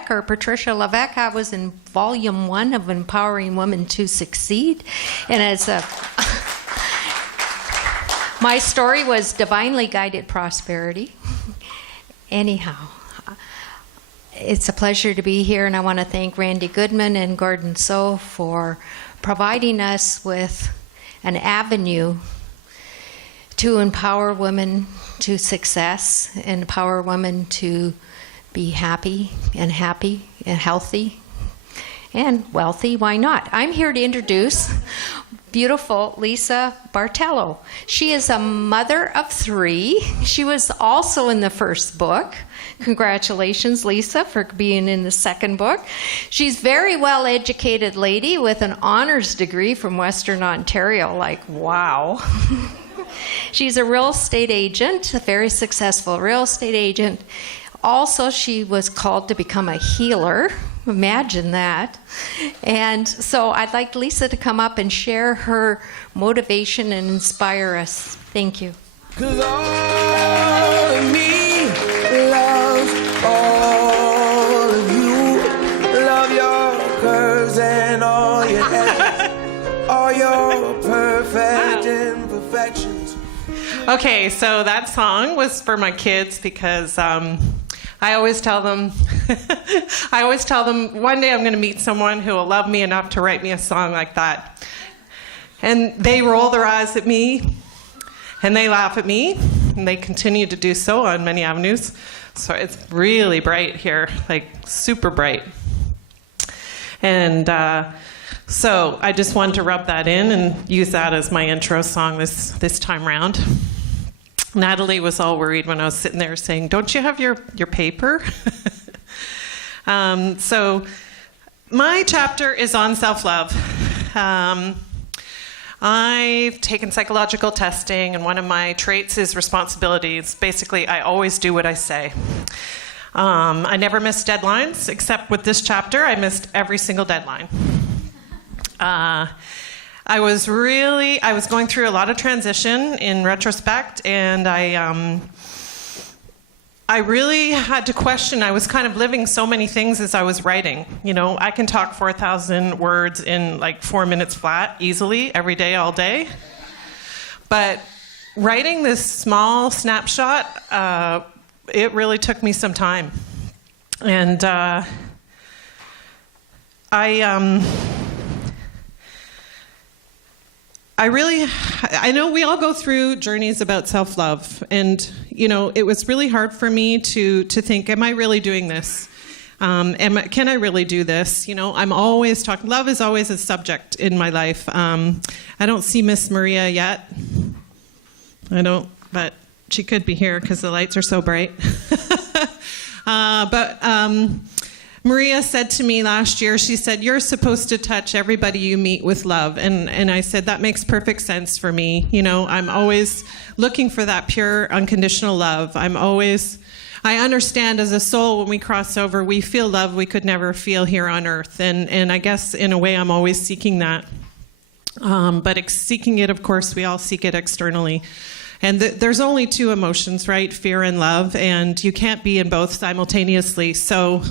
Levesque, or Patricia Levesque. I was in Volume 1 of Empowering Women to Succeed. And as my story was divinely guided prosperity. Anyhow, it's a pleasure to be here, and I want to thank Randy Goodman and Gordon So for providing us with an avenue to empower women to success, empower women to be happy and healthy and wealthy. Why not? I'm here to introduce beautiful Lisa Bartello. She is a mother of 3. She was also in the first book. Congratulations, Lisa, for being in the second book. She's a very well-educated lady with an honors degree from Western Ontario. Like, wow. She's a real estate agent, a very successful real estate agent. Also, she was called to become a healer. Imagine that. And so I'd like Lisa to come up and share her motivation and inspire us. Thank you. 'Cause all of me loves all of you. Love your curves and all your edges, all your perfect imperfections. Okay, so that song was for my kids because I always tell them, one day I'm going to meet someone who will love me enough to write me a song like that. And they roll their eyes at me, and they laugh at me, and they continue to do so on many avenues. So it's really bright here, like super bright. And so I just wanted to rub that in and use that as my intro song this time round. Natalie was all worried when I was sitting there saying, "Don't you have your paper?" So my chapter is on self-love. I've taken psychological testing, and one of my traits is responsibility. It's basically, I always do what I say. I never miss deadlines, except with this chapter, I missed every single deadline. I was going through a lot of transition in retrospect, and I really had to question. I was kind of living so many things as I was writing. You know, I can talk 4,000 words in like 4 minutes flat, easily, every day, all day. But writing this small snapshot, it really took me some time. And I know we all go through journeys about self-love, and you know, it was really hard for me to think, am I really doing this? Can I really do this? You know, I'm always talking, love is always a subject in my life. I don't see Miss Maria yet. I don't, but she could be here because the lights are so bright. Maria said to me last year, she said, "You're supposed to touch everybody you meet with love." And I said, that makes perfect sense for me. You know, I'm always looking for that pure, unconditional love. I understand as a soul, when we cross over, we feel love we could never feel here on earth. And I guess in a way, I'm always seeking that. But seeking it, of course, we all seek it externally. And there's only 2 emotions, right? Fear and love, and you can't be in both simultaneously. So,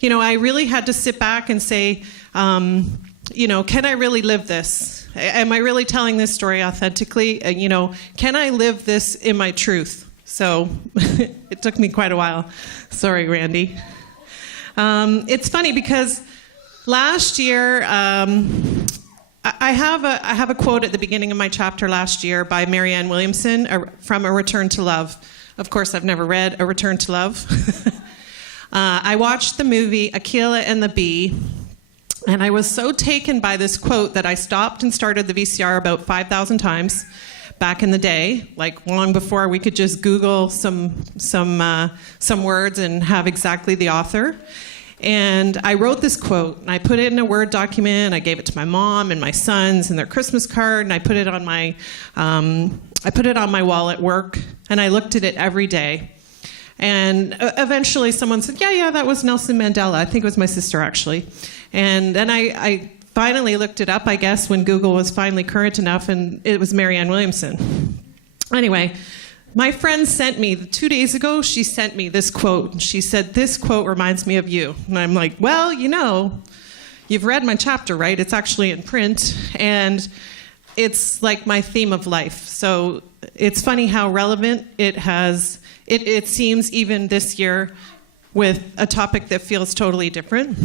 you know, I really had to sit back and say, you know, can I really live this? Am I really telling this story authentically? You know, can I live this in my truth? So it took me quite a while. Sorry, Randy. It's funny because last year, I have a quote at the beginning of my chapter last year by Marianne Williamson from A Return to Love. Of course, I've never read A Return to Love. I watched the movie Aquila and the Bee, and I was so taken by this quote that I stopped and started the VCR about 5,000 times back in the day, like long before we could just Google some words and have exactly the author. And I wrote this quote, and I put it in a Word document. I gave it to my mom and my sons in their Christmas card, and I put it on my wall at work, and I looked at it every day. And eventually someone said, yeah, that was Nelson Mandela. I think it was my sister, actually. And then I finally looked it up, I guess, when Google was finally current enough, and it was Marianne Williamson. Anyway, My friend sent me, 2 days ago, she sent me this quote. And she said, "This quote reminds me of you." And I'm like, well, you've read my chapter, right? It's actually in print. And it's like my theme of life. So it's funny how relevant it seems even this year with a topic that feels totally different.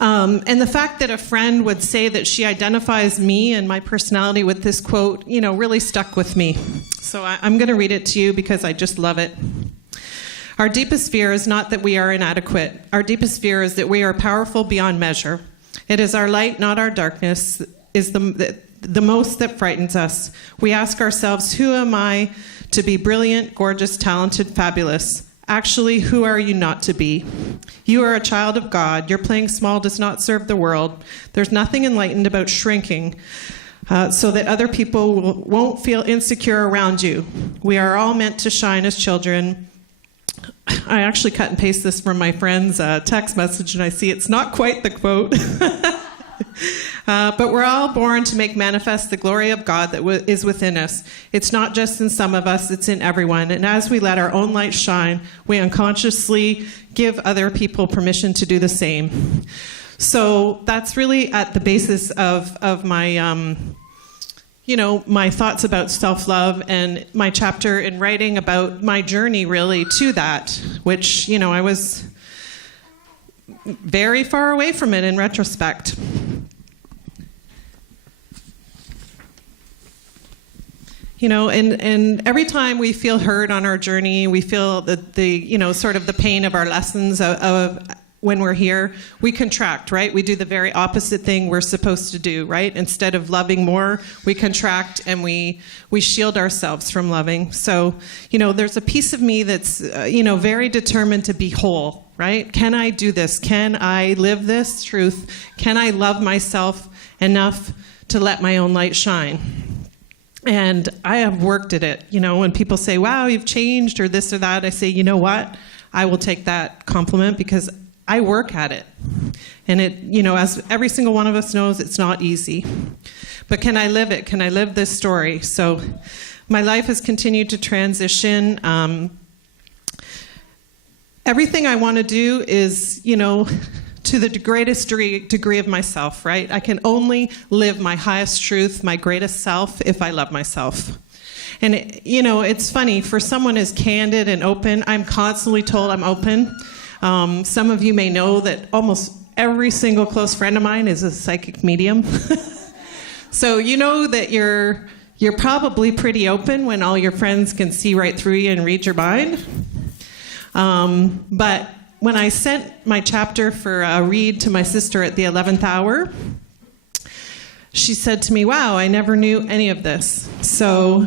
And the fact that a friend would say that she identifies me and my personality with this quote, really stuck with me. So I'm going to read it to you because I just love it. Our deepest fear is not that we are inadequate. Our deepest fear is that we are powerful beyond measure. It is our light, not our darkness, is the most that frightens us. We ask ourselves, who am I to be brilliant, gorgeous, talented, fabulous? Actually, who are you not to be? You are a child of God. Your playing small does not serve the world. There's nothing enlightened about shrinking so that other people won't feel insecure around you. We are all meant to shine as children. I actually cut and paste this from my friend's text message, and I see it's not quite the quote. But we're all born to make manifest the glory of God that is within us. It's not just in some of us, it's in everyone. And as we let our own light shine, we unconsciously give other people permission to do the same. So that's really at the basis of my, my thoughts about self-love and my chapter in writing about my journey really to that, which, I was very far away from it in retrospect. And every time we feel hurt on our journey, we feel the sort of the pain of our lessons of when we're here, we contract, right? We do the very opposite thing we're supposed to do, right? Instead of loving more, we contract and we shield ourselves from loving. So, there's a piece of me that's, very determined to be whole, right? Can I do this? Can I live this truth? Can I love myself enough to let my own light shine? And I have worked at it. When people say, wow, you've changed or this or that, I say, you know what? I will take that compliment because I work at it. And it, as every single one of us knows, it's not easy. But can I live it? Can I live this story? So my life has continued to transition. Everything I want to do is, to the greatest degree of myself, right? I can only live my highest truth, my greatest self, if I love myself. And, it's funny, for someone as candid and open, I'm constantly told I'm open. Some of you may know that almost every single close friend of mine is a psychic medium. So you know that you're probably pretty open when all your friends can see right through you and read your mind. But when I sent my chapter for a read to my sister at the 11th hour, she said to me, wow, I never knew any of this. So,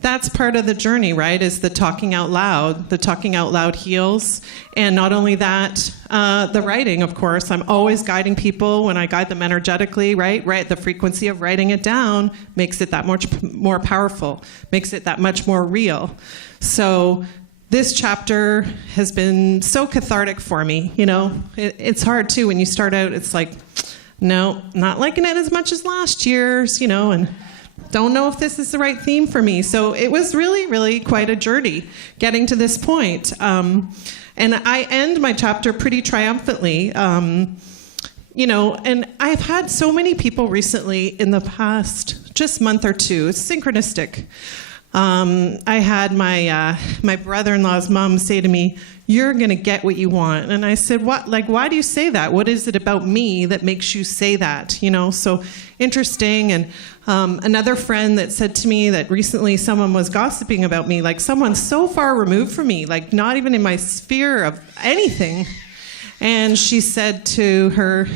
that's part of the journey, right, is the talking out loud. The talking out loud heals. And not only that, the writing, of course. I'm always guiding people when I guide them energetically, right? The frequency of writing it down makes it that much more powerful, makes it that much more real. So this chapter has been so cathartic for me. It's hard too when you start out. It's like, no, not liking it as much as last year's, and don't know if this is the right theme for me. So it was really, really quite a journey getting to this point. And I end my chapter pretty triumphantly. And I've had so many people recently in the past just month or two. It's synchronistic. I had my brother-in-law's mom say to me, "You're going to get what you want." And I said, "What? Like, why do you say that? What is it about me that makes you say that?" So interesting. And another friend that said to me that recently someone was gossiping about me, like someone so far removed from me, like not even in my sphere of anything. And she said to her,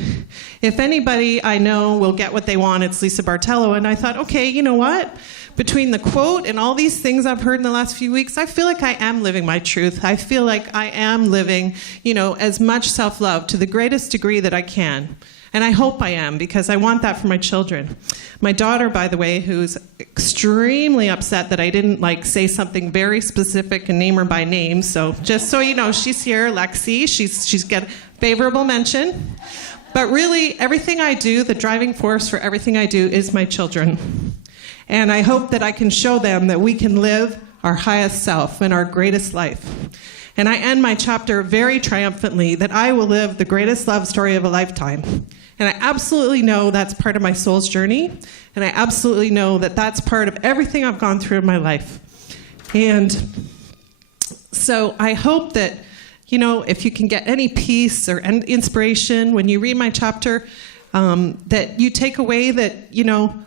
"If anybody I know will get what they want, it's Lisa Bartello." And I thought, okay, you know what? Between the quote and all these things I've heard in the last few weeks, I feel like I am living my truth. I feel like I am living, as much self-love to the greatest degree that I can. And I hope I am, because I want that for my children. My daughter, by the way, who's extremely upset that I didn't say something very specific and name her by name. So just so you know, she's here, Lexi. She's got favorable mention. But really, everything I do, the driving force for everything I do is my children. And I hope that I can show them that we can live our highest self and our greatest life. And I end my chapter very triumphantly that I will live the greatest love story of a lifetime. And I absolutely know that's part of my soul's journey. And I absolutely know that that's part of everything I've gone through in my life. And so I hope that, if you can get any peace or inspiration when you read my chapter, that you take away that,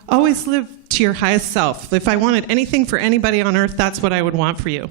always live to your highest self. If I wanted anything for anybody on earth, that's what I would want for you.